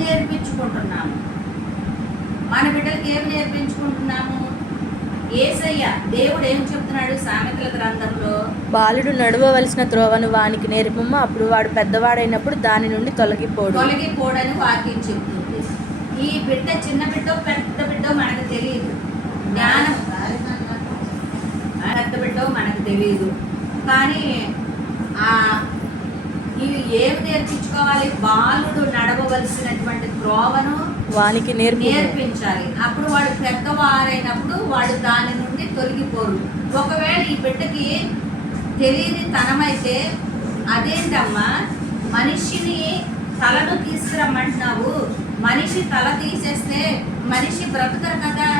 నేర్పించుకుంటున్నాము? మన బిడ్డలకి ఏం నేర్పించుకుంటున్నాము? యేసయ్య దేవుడు ఏం చెప్తున్నాడు సామెతల గ్రంథంలో? బాలుడు నడవవలసిన త్రోవను వానికి నేర్పము, అప్పుడు వాడు పెద్దవాడైనప్పుడు దాని నుండి తొలగిపోడని వాక్యం చెప్తుంది. ఈ బిడ్డ చిన్న బిడ్డ పెద్ద బిడ్డ మనకు తెలియదు, జ్ఞానం పెద్ద బిడ్డ మనకు తెలియదు. కానీ ఇవి ఏమి నేర్పించుకోవాలి? బాలుడు నడవవలసినటువంటి త్రోవను వానికి నేర్పించాలి. అప్పుడు వాడు పెద్దవారైనప్పుడు వాడు దాని నుండి తొలగిపోరు. ఒకవేళ ఈ బిడ్డకి తెలియని తనమైతే, అదేంటమ్మా మనిషిని తలను తీసుకురమ్మంటున్నావు, మనిషి తల తీసేస్తే మనిషి బ్రతకరు కదా,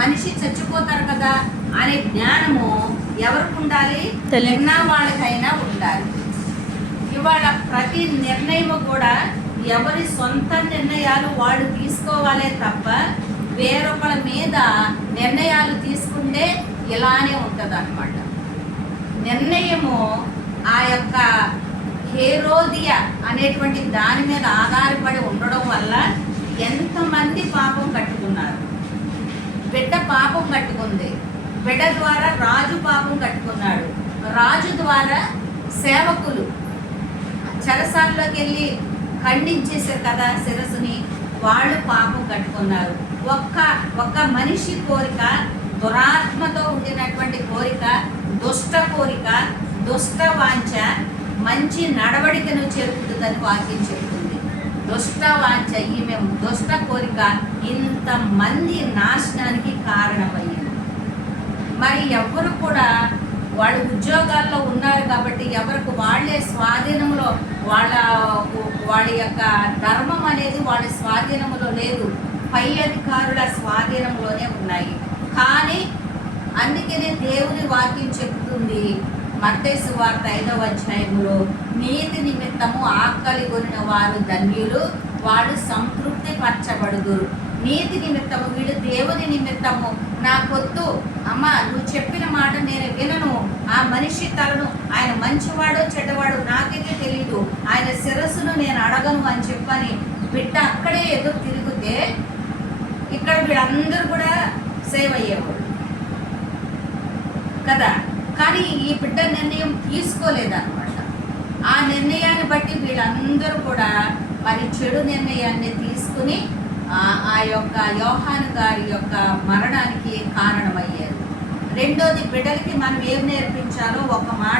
మనిషి చచ్చిపోతారు కదా అనే జ్ఞానము ఎవరికి ఉండాలి? తెలియని వాళ్ళకైనా ఉండాలి. ఇవాళ ప్రతి నిర్ణయము కూడా ఎవరి సొంత నిర్ణయాలు వాళ్ళు తీసుకోవాలే తప్ప వేరొకళ్ళ మీద నిర్ణయాలు తీసుకుంటే ఇలానే ఉంటుంది అన్నమాట. నిర్ణయము ఆ యొక్క హేరోదియ అనేటువంటి దాని మీద ఆధారపడి ఉండడం వల్ల ఎంతమంది పాపం కట్టుకున్నారు. బిడ్డ పాపం కట్టుకుంది, బిడ్డ ద్వారా రాజు పాపం కట్టుకున్నాడు, రాజు ద్వారా సేవకులు చెరసాల్లోకి వెళ్ళి ఖండించేశారు కదా శిరస్సుని, వాళ్ళు పాపం కట్టుకున్నారు. ఒక్క మనిషి కోరిక, దురాత్మతో ఉండినటువంటి కోరిక, దుష్ట కోరిక, దుష్ట వాంఛ మంచి నడవడికను చెరుపుతుందని వాక్యం చెప్తుంది. దుష్ట వాంఛ, ఈమె దుష్ట కోరిక ఇంతమంది నాశనానికి కారణమయ్యింది. మరి ఎవరు కూడా వాళ్ళు ఉద్యోగాల్లో ఉన్నారు కాబట్టి ఎవరికి వాళ్ళే స్వాధీనంలో వాళ్ళ యొక్క ధర్మం అనేది వాళ్ళ స్వాధీనంలో లేదు, పై అధికారుల స్వాధీనంలోనే ఉన్నాయి. కానీ అందుకనే దేవుని వాక్యం చెప్తుంది మత్తయి సువార్త 5వ అధ్యాయంలో, నీతి నిమిత్తము ఆకలి కొనిన వారు ధన్యులు, వాళ్ళు సంతృప్తి పరచబడుదురు. నీతి నిమిత్తము, వీళ్ళు దేవుని నిమిత్తము, నాకొద్దు అమ్మ నువ్వు చెప్పిన మాట నేను వినను, ఆ మనిషి తలను, ఆయన మంచివాడో చెడ్డవాడో నాకైతే తెలియదు, ఆయన శిరస్సును నేను అడగను అని చెప్పని బిడ్డ అక్కడే ఎదురు తిరిగితే ఇక్కడ వీళ్ళందరూ కూడా సేవ్ అయ్యేవాళ్ళు కదా. కానీ ఈ బిడ్డ నిర్ణయం తీసుకోలేదన్నమాట. ఆ నిర్ణయాన్ని బట్టి వీళ్ళందరూ కూడా మరి చెడు నిర్ణయాన్ని తీసుకుని ఆ యొక్క యోహాను గారి యొక్క మరణానికి కారణమయ్యారు. రెండోది, బిడ్డలకి మనం ఏం నేర్పించాలో ఒక మాట